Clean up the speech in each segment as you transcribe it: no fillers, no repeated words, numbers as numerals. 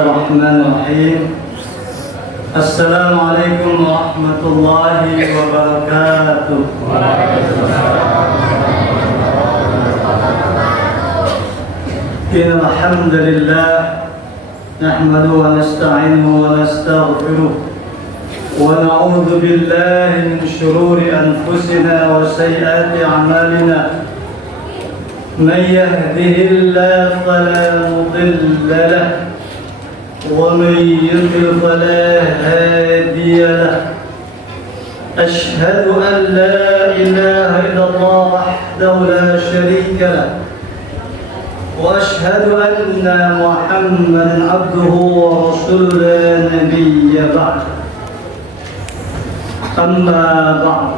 الرحمن الرحيم. السلام عليكم ورحمة الله وبركاته. إن الحمد لله نحمده ونستعينه ونستغفره ونعوذ بالله من شرور أنفسنا وسيئات أعمالنا. من يهده الله فلا مضل له ومن يضلل فلا هادي له. أشهد أن لا إله إلا الله وحده لا شريك له وأشهد أن محمدا عبده ورسوله لا نبي بعد. أما بعد،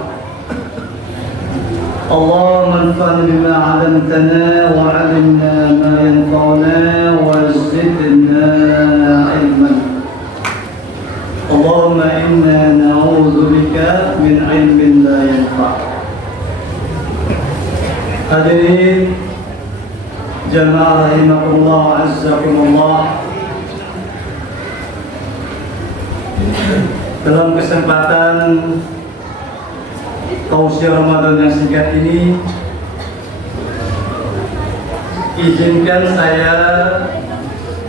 اللهم انفعنا بما علمتنا وعلمنا ما ينفعنا وزدنا علما. اللهم إنا نعوذ بك من علم لا ينفع. Hadirin jamaah rahimakumullah, azzakumullah. Dalam kesempatan tausiah Ramadan yang singkat ini, izinkan saya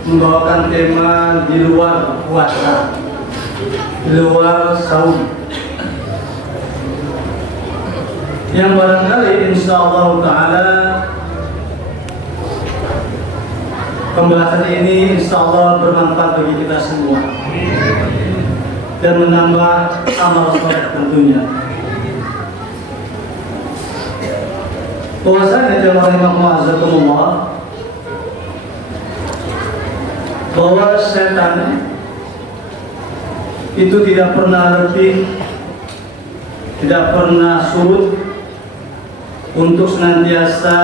membawakan tema di luar puasa, di luar saum, yang barangkali insyaallah ta'ala pembahasan ini insyaallah bermanfaat bagi kita semua dan menambah amal soleh tentunya. Bahwasanya jemaah rahimakumullah, bahwa setan itu tidak pernah letih, tidak pernah surut untuk senantiasa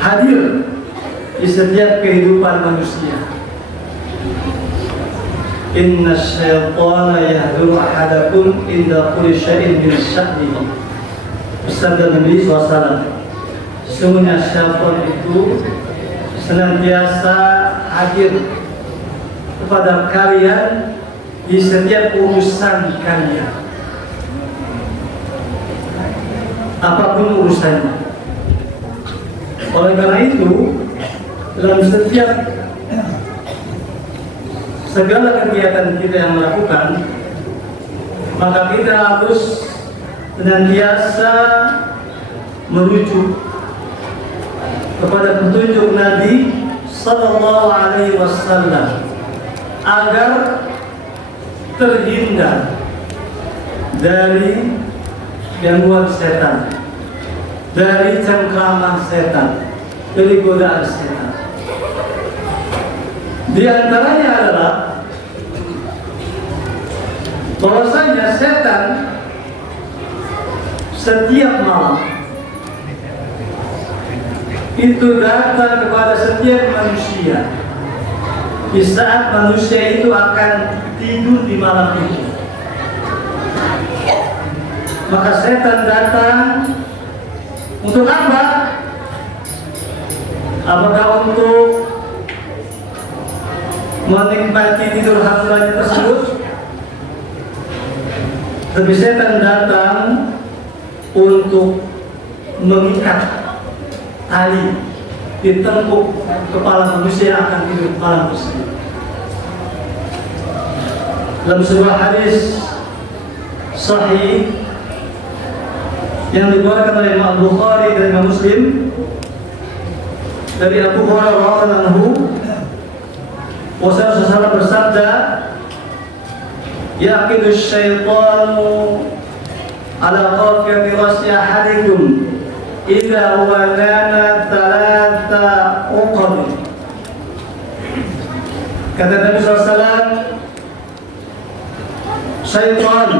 hadir di setiap kehidupan manusia. Inna syaitana yahduru ahadakum inda kulli syai'in min sya'nihi. Bersabda Nabi SAW, sesungguhnya syaitan itu senantiasa hadir kepada kalian di setiap urusan kalian, apapun urusannya. Oleh karena itu, dalam setiap segala kegiatan kita yang melakukan, maka kita harus senantiasa merujuk kepada petunjuk Nabi Sallallahu Alaihi Wasallam agar terhindar dari gangguan setan, dari cengkraman setan, dari godaan setan. Di antaranya adalah bahwasanya setan setiap malam itu datang kepada setiap manusia di saat manusia itu akan tidur di malam itu. Maka setan datang untuk apa? Apakah untuk menikmati tidur hamilanya tersebut? Tapi setan datang untuk mengikat tali di tengkuk kepala manusia yang akan tidur malam tersebut. Dalam sebuah hadis sahih yang dikeluarkan oleh Imam Bukhari dan Imam Muslim dari Abu Hurairah radhiyallahu anhu, Rasulullah bersabda, yaqidu syaitanu ala qafiyati rasi ahadikum idza huwa nama thalatha uqad. Kata Nabi SAW, syaitan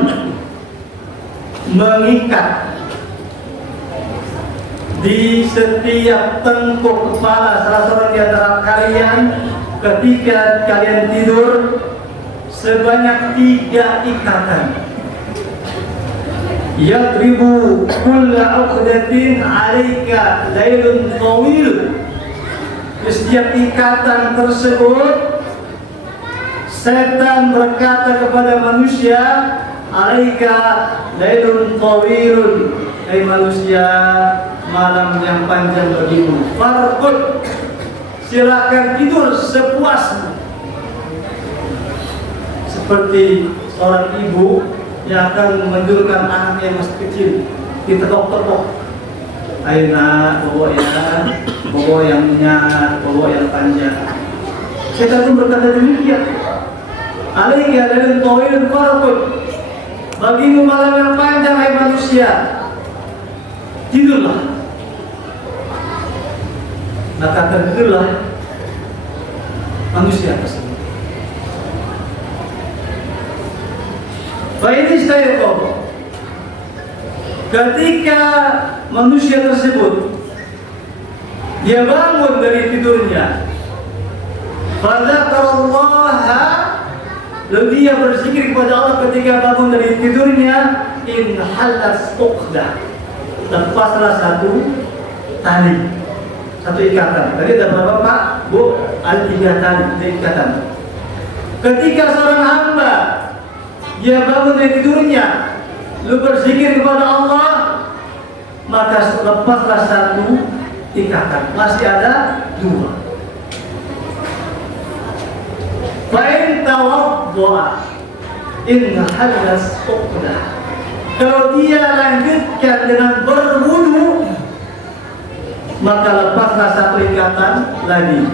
mengikat di setiap tengkuk kepala salah seorang di antara kalian ketika kalian tidur sebanyak 3 ikatan. Yadribu kulla uqdatin 'alaika lailun tawil. Di setiap ikatan tersebut, setan berkata kepada manusia, alaika lailun tawilun, hai manusia, malam yang panjang bagimu, farqud, silakan tidur sepuasmu. Seperti seorang ibu yang akan menidurkan anak yang masih kecil, ditekuk-tekuk, ayo nak, bobo yang minyak, bobo yang panjang. Setan pun berkata demikian, alaika lailun tawilun farqud, bagimu malam yang panjang hai manusia, tidurlah. Maka tertidurlah manusia tersebut. Fa ini istayqadha, ketika manusia tersebut dia bangun dari tidurnya, fadzakarallaha, lalu dia berzikir kepada Allah ketika bangun dari tidurnya, in halas uqdah, lepaslah satu tali, satu ikatan. Tadi ada berapa Pak? Bu, ada 3 tali ikatan. Ketika seorang hamba dia bangun dari tidurnya, lalu berzikir kepada Allah, maka lepaslah satu ikatan. Masih ada 2. Fa'in tawaddu'a in hadas uqdah, kalau dia lanjutkan dengan berwudu, maka lepaslah satu ikatan lagi.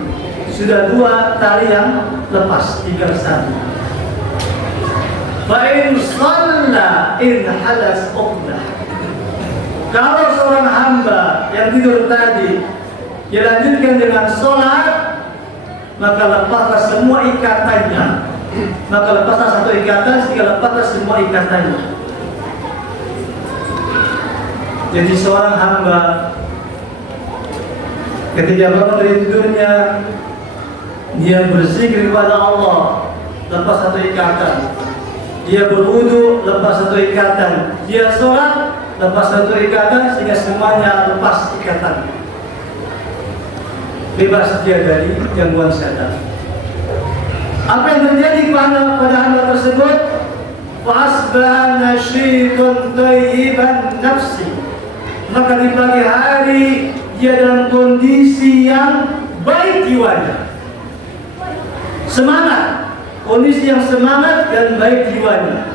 Sudah 2 tali yang lepas, tinggal 1. Fa'in shalla in hadas uqdah, kalau seorang hamba yang tidur tadi dilanjutkan dengan sholat, maka lepaslah semua ikatannya. Maka lepaslah satu ikatan, sehingga lepaslah semua ikatannya. Jadi seorang hamba ketika bangun dari tidurnya, dia berzikir kepada Allah, lepas satu ikatan. Dia berwudu, lepas satu ikatan. Dia sholat, lepas satu ikatan, sehingga semuanya lepas ikatan. Bebas dia dari gangguan setan. Apa yang terjadi pada hamba tersebut? Fasbaha nasyitun thayyiban nafsi, maka di pagi hari dia dalam kondisi yang baik jiwanya, semangat, kondisi yang semangat dan baik jiwanya.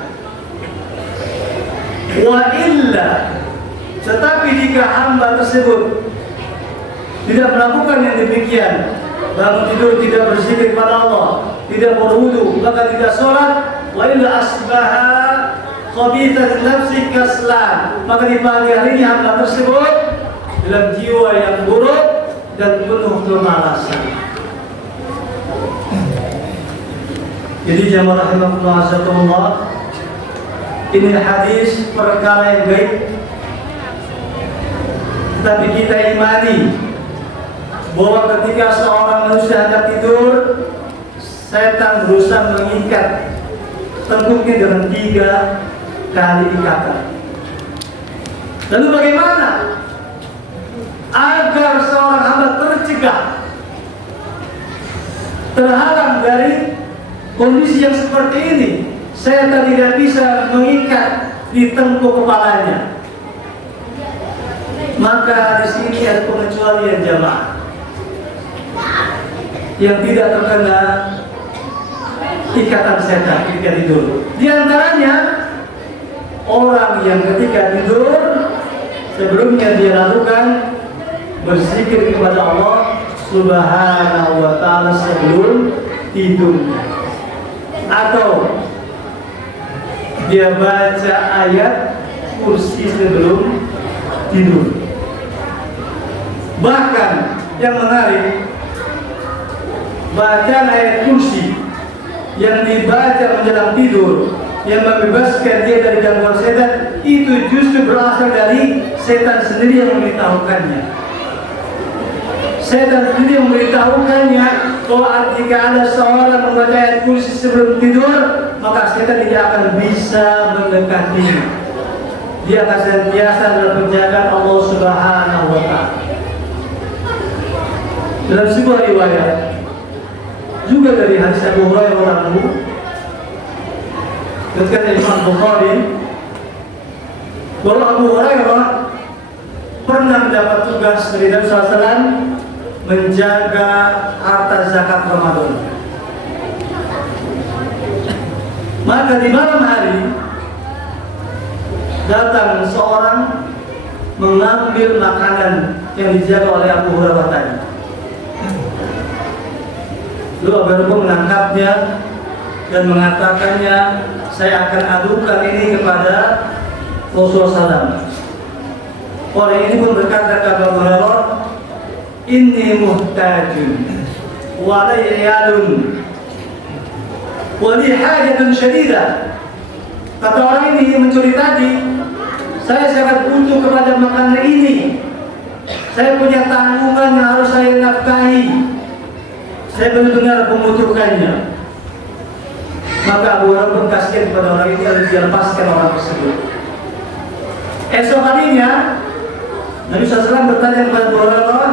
Wa illa, tetapi jika hamba tersebut tidak melakukan yang demikian, bangun tidur tidak berzikir kepada Allah, tidak berwudu, maka tidak sholat, wa illa asbaha khabithatan nafsi kaslan, maka di pagi hari ini hamba tersebut dalam jiwa yang buruk dan penuh kemalasan. Jadi jamaah rahimakumullah, ini hadis perkara yang baik, tetapi kita imani bahwa ketika seorang manusia hendak tidur, setan berusaha mengikat tengkuknya dengan 3 kali ikatan. Lalu bagaimana agar seorang hamba tercegah, terhalang dari kondisi yang seperti ini? Setan tidak bisa mengikat di tengkuk kepalanya. Maka di sini ada pengecualian jamaah yang tidak terkena ikatan setan ketika tidur. Di antaranya orang yang ketika tidur sebelumnya dia lakukan berzikir kepada Allah Subhanahu wa ta'ala sebelum tidurnya, atau dia baca ayat kursi sebelum tidur. Bahkan yang menarik, bacaan ayat kursi yang dibaca menjelang tidur yang membebaskan dia dari gangguan setan, itu justru berasal dari setan sendiri yang memberitahukannya. Setan sendiri yang memberitahukannya bahwa jika ada seorang membaca ayat kursi sebelum tidur, maka setan tidak akan bisa mendekatinya. Dia akan senantiasa dalam penjagaan Allah Subhanahu wa ta'ala. Dalam sebuah riwayat juga dari hadis Abu Hurairah ketika Imam Bukhari bahwa Abu Hurairah pernah mendapat tugas dari Nabi SAW menjaga harta zakat Ramadan. Maka di malam hari datang seorang mengambil makanan yang dijaga oleh Abu Hurairah tadi. Lalu Abu Hurairah menangkapnya dan mengatakannya, saya akan adukan ini kepada Rasulullah SAW. Orang ini pun berkata kepada Abu Hurairah, inni muhtajun wa li iyalun wa li hajatun syadidah. Kata orang ini mencuri tadi, saya sangat butuh kepada makanan ini. Saya punya tanggungan yang harus saya nafkahi. Saya benar-benar membutuhkannya. Maka Abu Hurairah pun kasihan kepada orang ini lalu dia lepaskan orang tersebut. Esok harinya Nabi SAW bertanya kepada Abu Hurairah,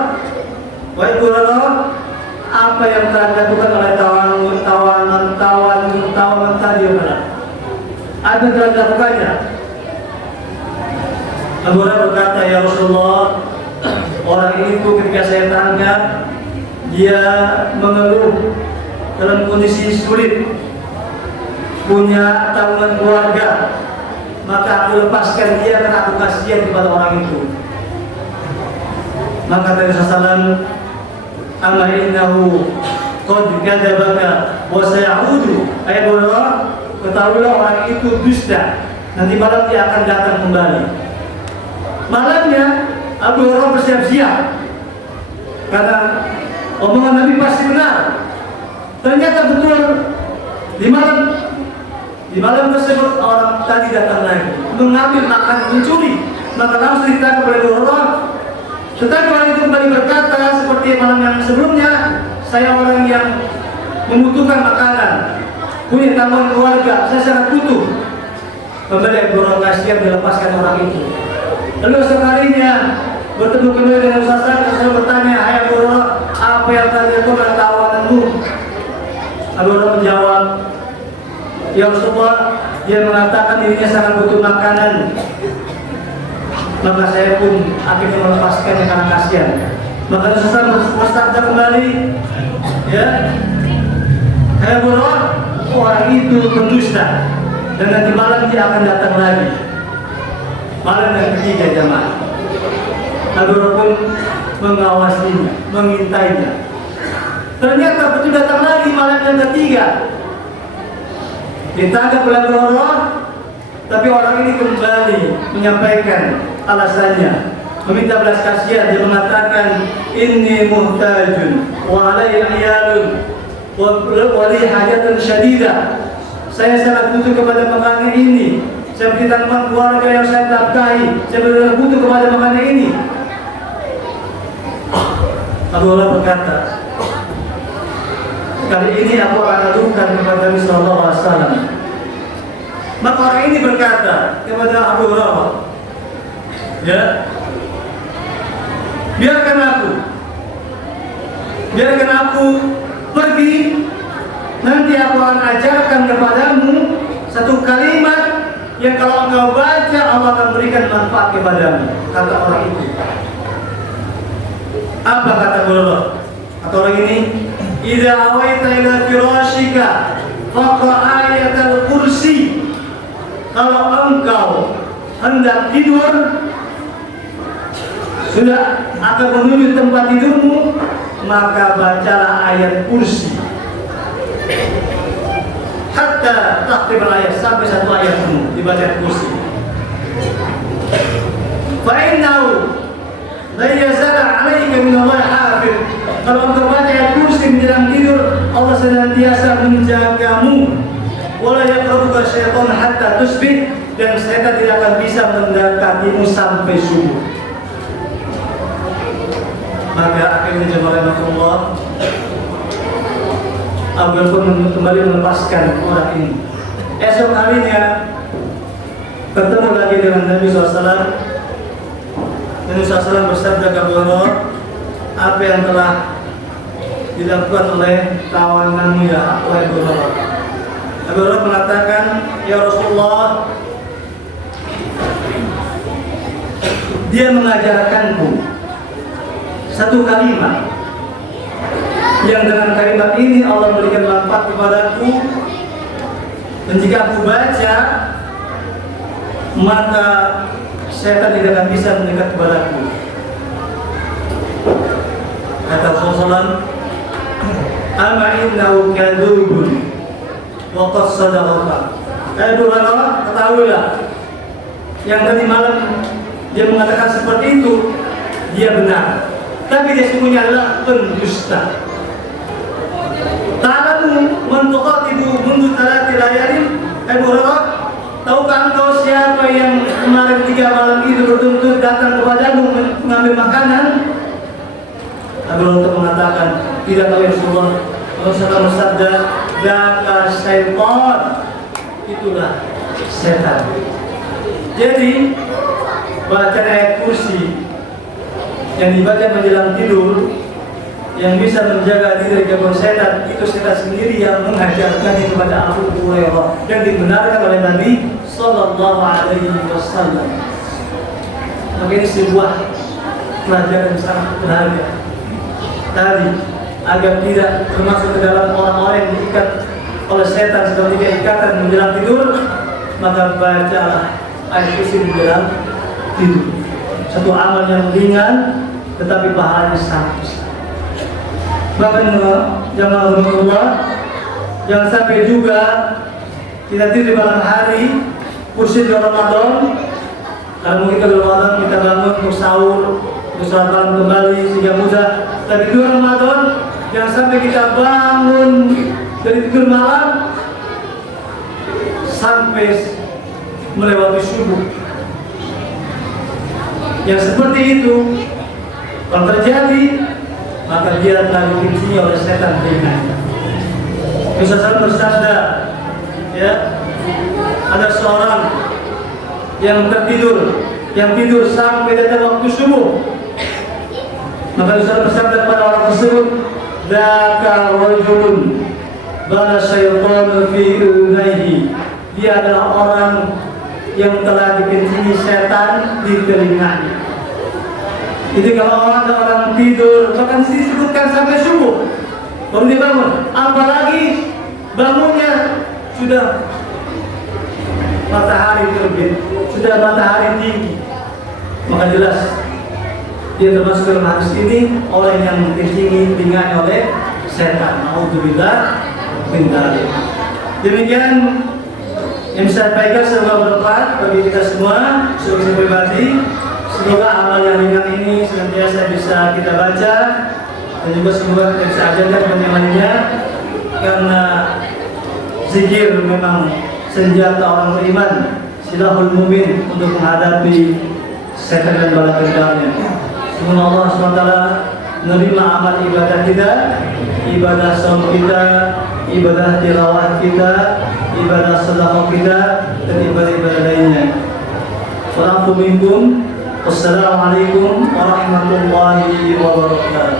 wahai Abu Hurairah, apa yang telah dilakukan oleh tawanan tadi adalah apa yang telah dilakukannya? Abu Hurairah berkata, ya Rasulullah, orang itu ketika saya tangkap dia mengeluh dalam kondisi sulit, punya tanggungan keluarga, maka aku lepaskan dia karena aku kasihan kepada orang itu. Maka Nabi SAW, amma innahu qad kadzabaka wa sayaudu. Ayat Allah, ketahuilah orang itu dusta, nanti malam dia akan datang kembali. Malamnya Abu Hurairah bersiap-siap karena omongan Nabi pasti benar. Ternyata betul di malam tersebut orang tadi datang lagi mengambil makanan, mencuri. Maka langsung ditangkap oleh Abu Hurairah. Tetapi orang itu kembali berkata seperti malam yang sebelumnya, saya orang yang membutuhkan makanan, punya tanggungan keluarga, saya sangat butuh. Kembali Abu Hurairah kasihan dilepaskan orang itu. Lalu esok harinya bertemu kembali dengan Rasulullah, saya bertanya, hai Abu Hurairah, apa yang tadi itu tawananmu? Abu Hurairah menjawab, ya Rasulullah, dia mengatakan dirinya sangat butuh makanan. Maka saya pun akhirnya melepaskannya karena kasihan. Maka Rasulullah bersabda kembali, ya, hai Abu Hurairah, orang itu berdusta dan nanti malam dia akan datang lagi. Malam yang ketiga jemaah, Abu Hurairah pun mengawasinya, mengintainya. Ternyata betul datang lagi malam yang ketiga. Ditangkap oleh Abu Hurairah, tapi orang ini kembali menyampaikan alasannya, meminta belas kasihan. Dia mengatakan, inni muhtajun wa alayya iyalun wa li hajatun syadidah. Saya sangat butuh kepada makanan ini. Saya punya tanggungan keluarga yang saya nafkahi. Saya benar-benar butuh kepada makanan ini. Abu Hurairah berkata, kali ini aku akan adukan kepada Nabi Sallallahu Alaihi Wasallam. Maka orang ini berkata kepada Abu Hurairah, ya, biarkan aku pergi. Nanti aku akan ajarkan kepadamu satu kalimat yang kalau engkau baca Allah akan berikan manfaat kepadamu. Kata orang itu. Apa kata Abu Hurairah? Kata orang ini, idza awaita ila firashika faqra ayatal kursi. Kalau engkau hendak tidur, sudah akan menuju tempat tidurmu, maka bacalah ayat kursi hatta takhtim ayat, sampai satu ayat penuh dibaca kursi. Fa innahu la yazal 'alaika min Allah hafid. Kalau engkau baca ayat kursi menjelang tidur, Allah senantiasa menjagamu. Wala yaqrabuka syaitan hatta tusbih, dan setan tidak akan bisa mendekatimu sampai subuh. Maka akhirnya jemaah Allah, Abu Hurairah pun kembali melepaskan orang ini. Esok harinya bertemu lagi dengan Nabi SAW. Nabi SAW bersabda kepada Abu Hurairah, apa yang telah dilakukan oleh tawananmu ya Abu Hurairah. Abu Hurairah mengatakan, ya Rasulullah, dia mengajarkanku satu kalimat yang dengan kalimat ini Allah memberikan manfaat kepadaku, dan jika aku baca maka setan tidak akan bisa mendekat kepadaku. Kata Rasulullah, ama innahu kadhubun wa qad sadaqaka. Abu Hurairah, ketahuilah, yang tadi malam dia mengatakan seperti itu, dia benar, tapi dia sesungguhnya adalah pendusta. Ta'lamu man tuqatibu mundu talati layalin. Abu Hurairah, tahukah engkau siapa yang kemarin 3 malam itu bertuntut datang kepadamu mengambil makanan? Abu Hurairah mengatakan, tidak tahu ya Rasulullah. Rasulullah bersabda, "Dzaka syaitan." Itulah setan. Jadi baca ayat kursi yang dibaca menjelang tidur yang bisa menjaga diri dari gangguan setan, itu setan sendiri yang mengajarkannya kepada Abu Hurairah dan dibenarkan oleh Nabi Sallallahu Alaihi Wasallam. Maka ini sebuah pelajaran yang sangat berharga tadi, agar tidak termasuk ke dalam orang-orang yang diikat oleh setan seperti ikatan menjelang tidur, maka bacalah ayat kursi menjelang tidur. Satu amal yang ringan tetapi pahalanya sangat besar. Bahkan jangan jangan sampai juga kita tidur di malam hari, kursi di Ramadan. Kalau kita di Ramadan kita bangun untuk sahur, untuk sholat malam kembali sehingga mudah. Tapi di Ramadan jangan sampai kita bangun dari tidur malam sampai melewati subuh. Yang seperti itu kalau terjadi, maka dia telah dikunci oleh setan ringan. Rasulullah bersabda, ya, ada seorang yang tertidur, yang tidur sampai datang waktu subuh. Maka Rasulullah bersabda kepada orang tersebut, "Dzaka rajulun bala syaitan fi udhaihi." Dia adalah orang yang telah dikencingi setan di telinganya. Jadi kalau ada orang tidur, bahkan disebutkan sampai subuh, baru dia bangun. Apalagi bangunnya sudah matahari terbit, sudah matahari tinggi, maka jelas dia termasuk dalam hadis ini orang yang dikencingi telinganya oleh setan. Alhamdulillah min dzalik. Demikian yang saya sampaikan, semoga bermanfaat bagi kita semua, sebagai pribadi. Semoga amal yang ringan ini senantiasa bisa kita baca, dan juga semoga kita bisa ajarkan kepada yang lainnya, karena zikir memang senjata orang beriman, silahul mumin untuk menghadapi setan dan bala kendalnya. Semoga Allah SWT menerima amal ibadah kita, ibadah saum kita, ibadah tilawah kita, ibadah sedekah kita, dan ibadah-ibadah lainnya. Wa'afu minkum. Wassalamualaikum warahmatullahi wabarakatuh.